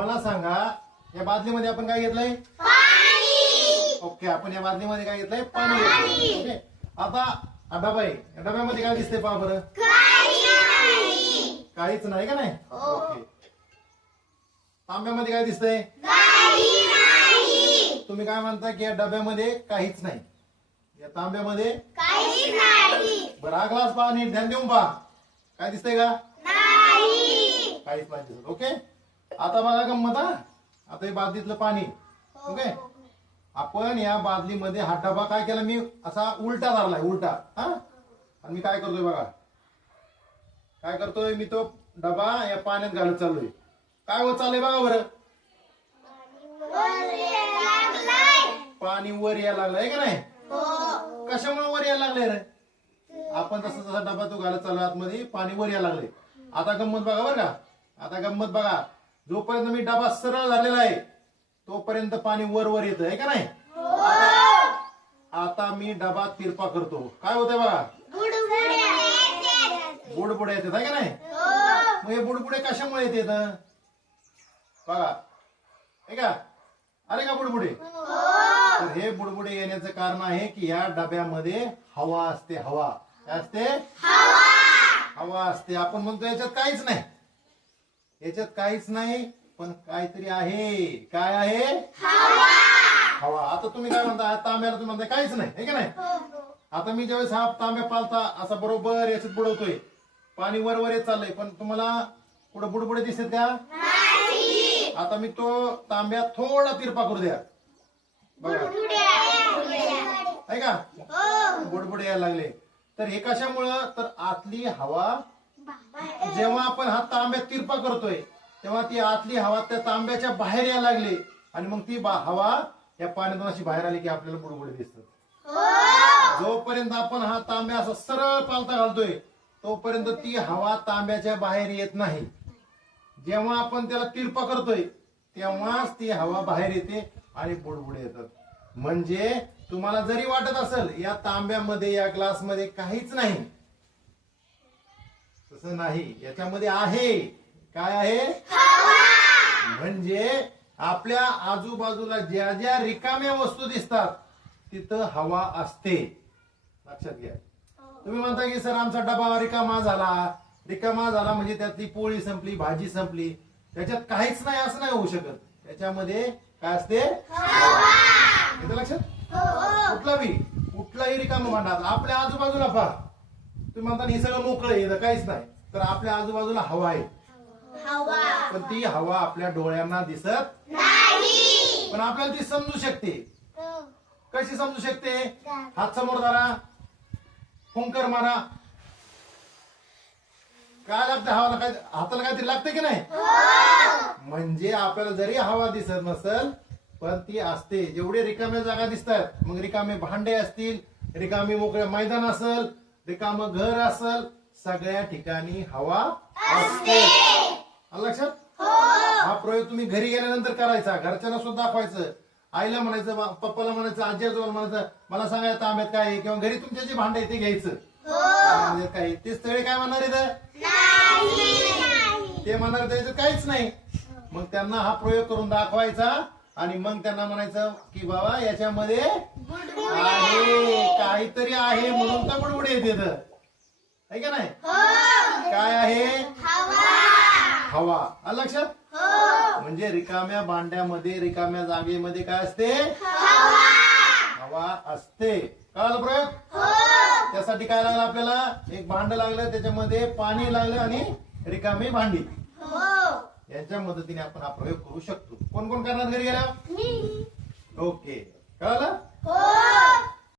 मला सांगा या बादलीमध्ये आपण काय घेतलंय? ओके, आपण या बादलीमध्ये काय घेतलंय? पाणी घेतलंय. ओके, आता हा डबा आहे, या डब्यामध्ये काय दिसतंय पहा बरं? काहीच नाही का नाही? ओके, तांब्यामध्ये काय दिसतंय? तुम्ही काय म्हणता की या डब्यामध्ये काहीच नाही, या तांब्यामध्ये काहीच नाही. बरं, हा ग्लास पहा, नीट ध्यान देऊन पहा, काय दिसतंय का? काहीच नाही दिसत. ओके, आता बघा गंमत. आता हे बादलीतलं पाणी. ओके, आपण या बादलीमध्ये हा डबा काय केला, मी असा उलटा धरलाय, उलटा. हा, आणि मी काय करतोय बघा, काय करतोय मी, तो डबा या पाण्यात घालत चाललोय. काय होत चाललंय बघा बरं? पाणी वर यायला लागलंय का नाही? कशामुळे वर यायला लागलंय रे? आपण जसा जसा डबा तो घालत चालू आतमध्ये पाणी वर यायला लागलंय. आता गंमत बघा बरं का, आता गंमत बघा. जोपर्यंत मी डबा सरळ झालेला आहे तोपर्यंत पाणी वर वर येत आहे का नाही? आता मी डबा तिरपा करतो, काय होतंय बघा? बुडबुडे येतात आहे का नाही? मग हे बुडबुडे कशामुळे येतात बघा, हे का? अरे का बुडबुडे? तर हे बुडबुडे येण्याचं कारण आहे की या डब्यामध्ये हवा असते. हवा काय असते? हवा असते. आपण म्हणतो याच्यात काहीच नाही, याच्यात काहीच नाही, पण काहीतरी आहे. काय आहे? हवा. आता तुम्ही काय म्हणता, तांब्याला तुम्ही म्हणताय काहीच नाही, हे का नाही? आता मी ज्यावेळेस हा तांब्या पालता असा बरोबर याच्यात बुडवतोय, पाणी वर वर येत चाललंय, पण तुम्हाला पुढे बुडबुडे दिसत का? आता मी तो तांब्या थोडा तिरपा करू द्या बघा, आहे का? बुडबुडे यायला लागले. तर हे कशामुळं? तर आतली हवा, जेव्हा आपण हा तांब्या तिरपा करतोय तेव्हा ती आतली हवा त्या तांब्याच्या बाहेर यायला लागली, आणि मग ती हवा या पाण्यातून अशी बाहेर आली की आपल्याला बुडबुडे दिसतात. जोपर्यंत आपण हा तांब्या असा सरळ पालता घालतोय तोपर्यंत ती हवा तांब्याच्या बाहेर येत नाही. जेव्हा आपण त्याला तिरपा करतोय तेव्हाच ती हवा बाहेर येते आणि बुडबुडे येतात. म्हणजे तुम्हाला जरी वाटत असेल या तांब्यामध्ये, या ग्लासमध्ये काहीच नाही, तसं नाही, याच्यामध्ये आहे. काय आहे? म्हणजे आपल्या आजूबाजूला ज्या ज्या रिकाम्या वस्तू दिसतात तिथं हवा असते. लक्षात घ्या. तुम्ही म्हणता की सर आमचा डबा रिकामा झाला, रिकामा झाला म्हणजे त्यातली पोळी संपली, भाजी संपली. त्याच्यात काहीच नाही असं नाही होऊ शकत. त्याच्यामध्ये काय असते? येतं लक्षात? कुठलाही रिकामा भांडा आपल्या आजूबाजूला पहा, तुम्ही म्हणता हे सगळं मोकळं आहे, काहीच नाही, तर आपल्या आजूबाजूला हवा आहे. पण ती हवा आपल्या डोळ्यांना दिसत नाही, पण आपल्याला ती समजू शकते. कशी समजू शकते? हात समोर धरा, फुंकर मारा. काय लागतं हवाला? काय हाताला काहीतरी लागतं की नाही? म्हणजे आपल्याला जरी हवा दिसत नसेल पण ती असते. जेवढे रिकाम्या जागा दिसतात, मग रिकामे भांडे असतील, रिकामी मोकळे मैदान असेल, रिकामं घर असेल, सगळ्या ठिकाणी हवा असते. लक्षात? हा प्रयोग तुम्ही घरी गेल्यानंतर करायचा, घरच्यांना सुद्धा दाखवायचं, आईला म्हणायचं, पप्पाला म्हणायचं, आजी आजोबाला म्हणायचं, मला सांगा तांब्यात काय आहे, किंवा घरी तुमचे जे भांडे ते घ्यायचं. म्हणजे काही ते स्थळी काय म्हणणार आहे? ते म्हणणार त्याचं काहीच नाही. मग त्यांना हा प्रयोग करून दाखवायचा आणि मग त्यांना म्हणायचं की बाबा याच्यामध्ये आहे, काहीतरी आहे, म्हणून तर बुडबुडे येते. आहे का नाही? काय आहे? हवा. लक्षात? म्हणजे रिकाम्या भांड्यामध्ये, रिकाम्या जागेमध्ये काय असते? हवा असते. कळालं प्रयोग? त्यासाठी काय लागलं आपल्याला? एक भांड लागलं, त्याच्यामध्ये पाणी लागलं आणि रिकामी भांडी. यांच्या मदतीने आपण हा प्रयोग करू शकतो. कोण कोण करणार घरी गेला? ओके, कळालं?